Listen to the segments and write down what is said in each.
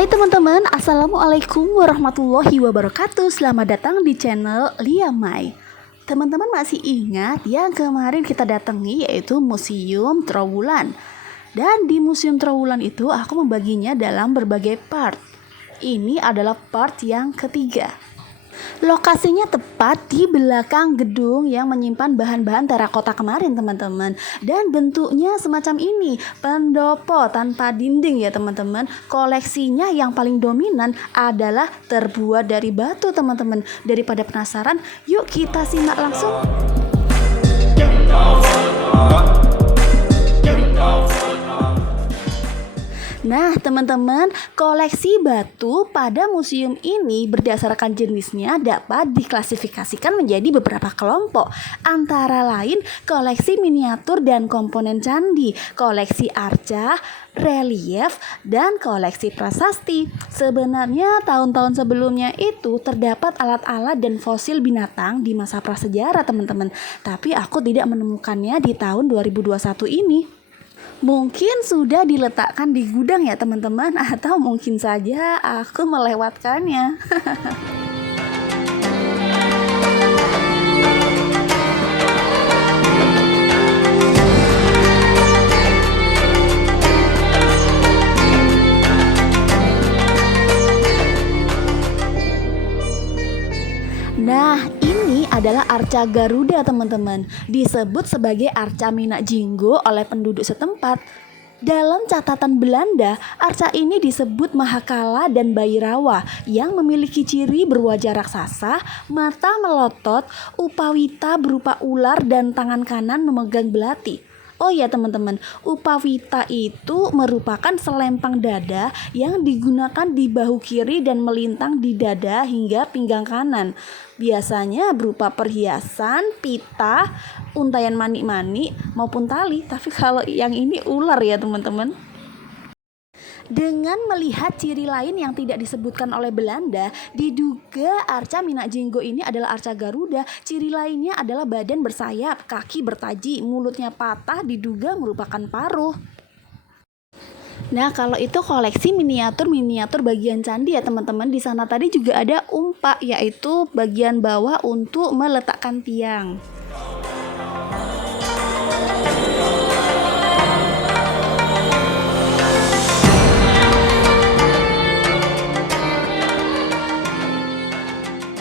Hai teman-teman, Assalamualaikum warahmatullahi wabarakatuh. Selamat datang di channel Lia Mai. Teman-teman masih ingat yang kemarin kita datangi, yaitu Museum Trowulan. Dan di Museum Trowulan itu aku membaginya dalam berbagai part. Ini adalah part yang ketiga. Lokasinya tepat di belakang gedung yang menyimpan bahan-bahan terakota kemarin teman-teman. Dan bentuknya semacam ini, pendopo tanpa dinding ya teman-teman. Koleksinya yang paling dominan adalah terbuat dari batu teman-teman. Daripada penasaran, yuk kita simak langsung. Nah teman-teman, koleksi batu pada museum ini berdasarkan jenisnya dapat diklasifikasikan menjadi beberapa kelompok. Antara lain koleksi miniatur dan komponen candi, koleksi arca, relief, dan koleksi prasasti. Sebenarnya tahun-tahun sebelumnya itu terdapat alat-alat dan fosil binatang di masa prasejarah teman-teman. Tapi aku tidak menemukannya di tahun 2021 ini. Mungkin sudah diletakkan di gudang ya teman-teman, atau mungkin saja aku melewatkannya. Nah, ini adalah arca Garuda teman-teman. Disebut sebagai arca Minak Jinggo oleh penduduk setempat. Dalam catatan Belanda, arca ini disebut Mahakala dan Bhairawa yang memiliki ciri berwajah raksasa, mata melotot, upawita berupa ular dan tangan kanan memegang belati. Oh ya teman-teman, upawita itu merupakan selempang dada yang digunakan di bahu kiri dan melintang di dada hingga pinggang kanan. Biasanya berupa perhiasan, pita, untayan manik-manik maupun tali. Tapi kalau yang ini ular ya teman-teman. Dengan melihat ciri lain yang tidak disebutkan oleh Belanda, diduga arca Minak Jinggo ini adalah arca Garuda. Ciri lainnya adalah badan bersayap, kaki bertaji, mulutnya patah, diduga merupakan paruh. Nah, kalau itu koleksi miniatur bagian candi ya teman-teman. Di sana tadi juga ada umpak, yaitu bagian bawah untuk meletakkan tiang.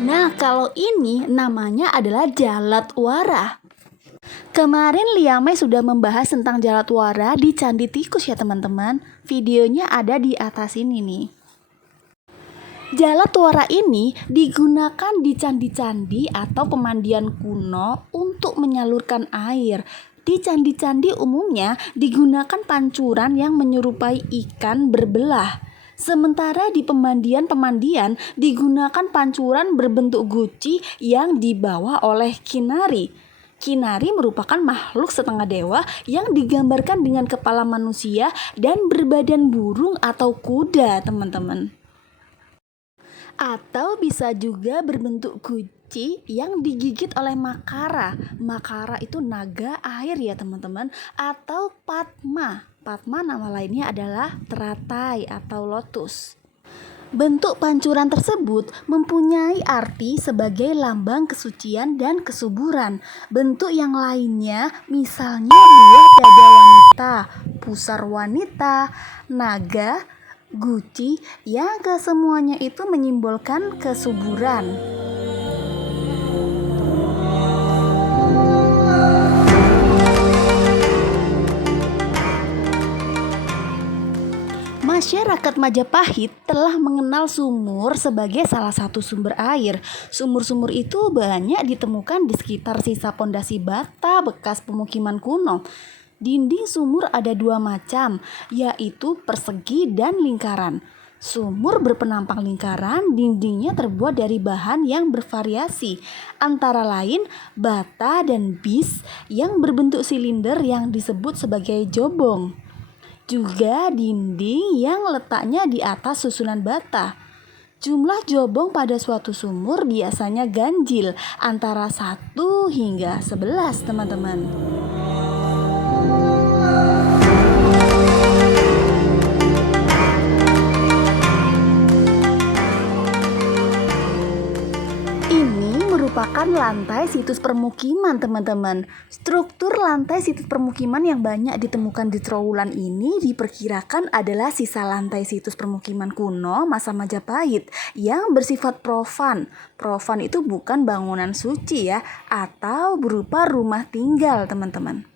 Nah, kalau ini namanya adalah Jaladwara. Kemarin Lia Mai sudah membahas tentang Jaladwara di Candi Tikus ya teman-teman. Videonya ada di atas ini nih. Jaladwara ini digunakan di candi-candi atau pemandian kuno untuk menyalurkan air. Di candi-candi umumnya digunakan pancuran yang menyerupai ikan berbelah. Sementara di pemandian digunakan pancuran berbentuk guci yang dibawa oleh kinari. Kinari merupakan makhluk setengah dewa yang digambarkan dengan kepala manusia dan berbadan burung atau kuda, teman-teman. Atau bisa juga berbentuk guci yang digigit oleh makara. Makara itu naga air ya teman-teman. Atau Padma. Padma nama lainnya adalah teratai atau lotus. Bentuk pancuran tersebut mempunyai arti sebagai lambang kesucian dan kesuburan. Bentuk yang lainnya misalnya buah dada wanita, pusar wanita, naga, guci, yang kesemuanya itu menyimbolkan kesuburan. Masyarakat Majapahit telah mengenal sumur sebagai salah satu sumber air. Sumur-sumur itu banyak ditemukan di sekitar sisa pondasi bata bekas pemukiman kuno. Dinding sumur ada dua macam, yaitu persegi dan lingkaran. Sumur berpenampang lingkaran, dindingnya terbuat dari bahan yang bervariasi, antara lain bata dan bis yang berbentuk silinder yang disebut sebagai jobong. Juga dinding yang letaknya di atas susunan bata. Jumlah jobong pada suatu sumur biasanya ganjil antara 1 hingga 11 teman-teman. lantai situs permukiman, teman-teman. Struktur lantai situs permukiman yang banyak ditemukan di Trowulan ini diperkirakan adalah sisa lantai situs permukiman kuno masa Majapahit yang bersifat profan. Profan itu bukan bangunan suci ya, atau berupa rumah tinggal, teman-teman.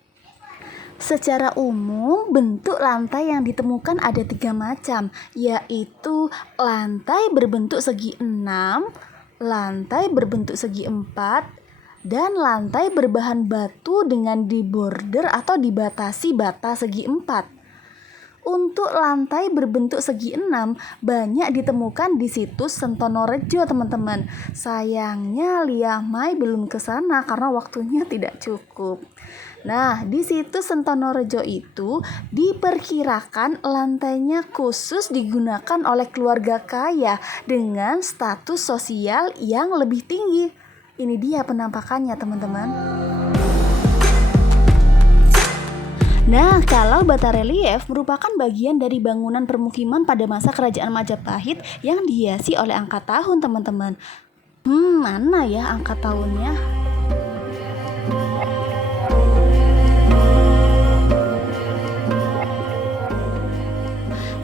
Secara umum, bentuk lantai yang ditemukan ada 3 macam, yaitu lantai berbentuk segi 6, lantai berbentuk segi 4, dan lantai berbahan batu dengan diborder atau dibatasi bata segi 4. Untuk lantai berbentuk segi 6 banyak ditemukan di situs Sentonorejo, teman-teman. Sayangnya Liamai belum ke sana karena waktunya tidak cukup. Nah, di situs Sentonorejo itu diperkirakan lantainya khusus digunakan oleh keluarga kaya dengan status sosial yang lebih tinggi. Ini dia penampakannya, teman-teman. Nah, kalau bata relief merupakan bagian dari bangunan permukiman pada masa Kerajaan Majapahit yang dihiasi oleh angka tahun, teman-teman. Mana ya angka tahunnya?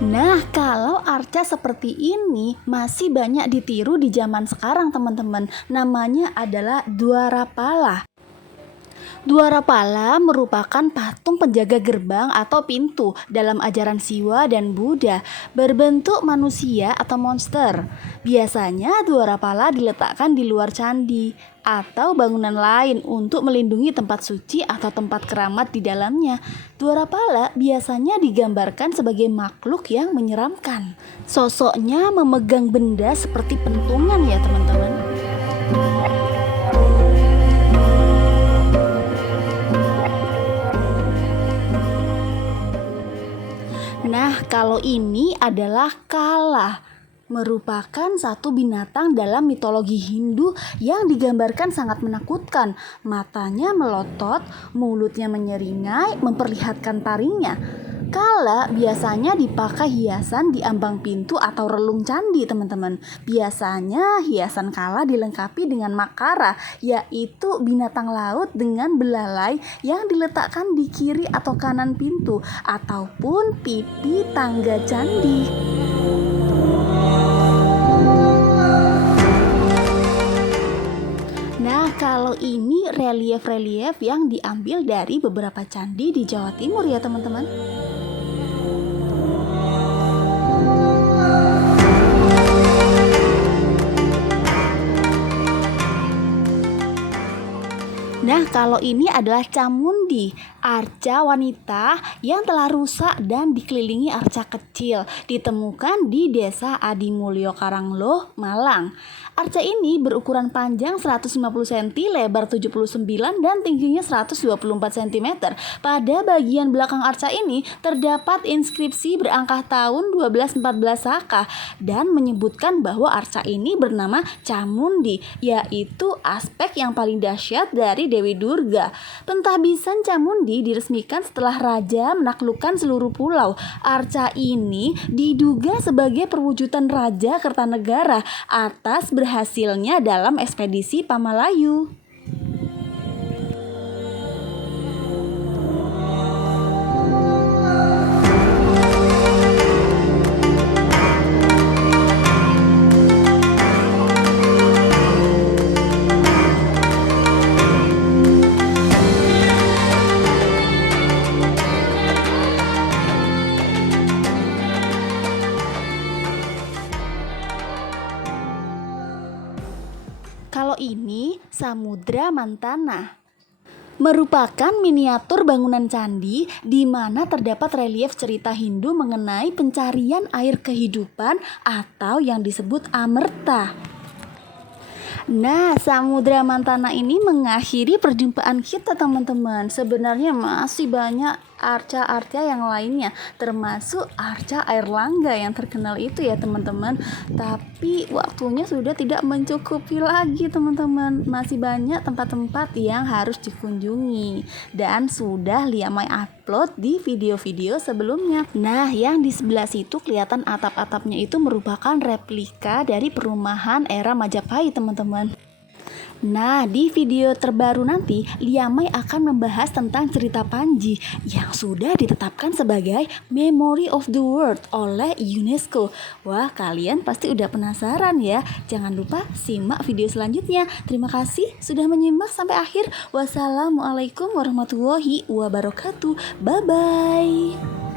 Nah, kalau arca seperti ini masih banyak ditiru di zaman sekarang, teman-teman. Namanya adalah Dwarapala. Dwarapala merupakan patung penjaga gerbang atau pintu dalam ajaran Siwa dan Buddha, berbentuk manusia atau monster. Biasanya Dwarapala diletakkan di luar candi atau bangunan lain untuk melindungi tempat suci atau tempat keramat di dalamnya. Dwarapala biasanya digambarkan sebagai makhluk yang menyeramkan. Sosoknya memegang benda seperti pentungan ya, teman-teman. Nah, kalau ini adalah Kala, merupakan satu binatang dalam mitologi Hindu yang digambarkan sangat menakutkan. Matanya melotot, mulutnya menyeringai, memperlihatkan taringnya. Kala biasanya dipakai hiasan di ambang pintu atau relung candi, teman-teman. Biasanya hiasan kala dilengkapi dengan makara, yaitu binatang laut dengan belalai yang diletakkan di kiri atau kanan pintu ataupun pipi tangga candi. Nah, kalau ini relief-relief yang diambil dari beberapa candi di Jawa Timur ya, teman-teman. Nah, kalau ini adalah Camundi, arca wanita yang telah rusak dan dikelilingi arca kecil, ditemukan di Desa Adimulyo Karangloh, Malang. Arca ini berukuran panjang 150 cm, lebar 79 dan tingginya 124 cm. Pada bagian belakang arca ini terdapat inskripsi berangka tahun 1214 Saka dan menyebutkan bahwa arca ini bernama Camundi, yaitu aspek yang paling dahsyat dari Dewi Durga. Pentahbisan Camundi diresmikan setelah raja menaklukkan seluruh pulau. Arca ini diduga sebagai perwujudan Raja Kertanegara atas berhasilnya dalam ekspedisi Pamalayu. Kalau ini Samudra Mantana, merupakan miniatur bangunan candi di mana terdapat relief cerita Hindu mengenai pencarian air kehidupan atau yang disebut amerta. Nah, Samudra Mantana ini mengakhiri perjumpaan kita, teman-teman. Sebenarnya masih banyak arca-arca yang lainnya, termasuk arca air langga yang terkenal itu ya, teman-teman. Tapi waktunya sudah tidak mencukupi lagi, teman-teman. Masih banyak tempat-tempat yang harus dikunjungi dan sudah Liamai upload di video-video sebelumnya. Nah, yang di sebelah situ kelihatan atap-atapnya itu merupakan replika dari perumahan era Majapahit, teman-teman. Nah, di video terbaru nanti, Liamai akan membahas tentang cerita Panji yang sudah ditetapkan sebagai Memory of the World oleh UNESCO. Wah, kalian pasti udah penasaran ya? Jangan lupa simak video selanjutnya. Terima kasih sudah menyimak sampai akhir. Wassalamualaikum warahmatullahi wabarakatuh. Bye-bye.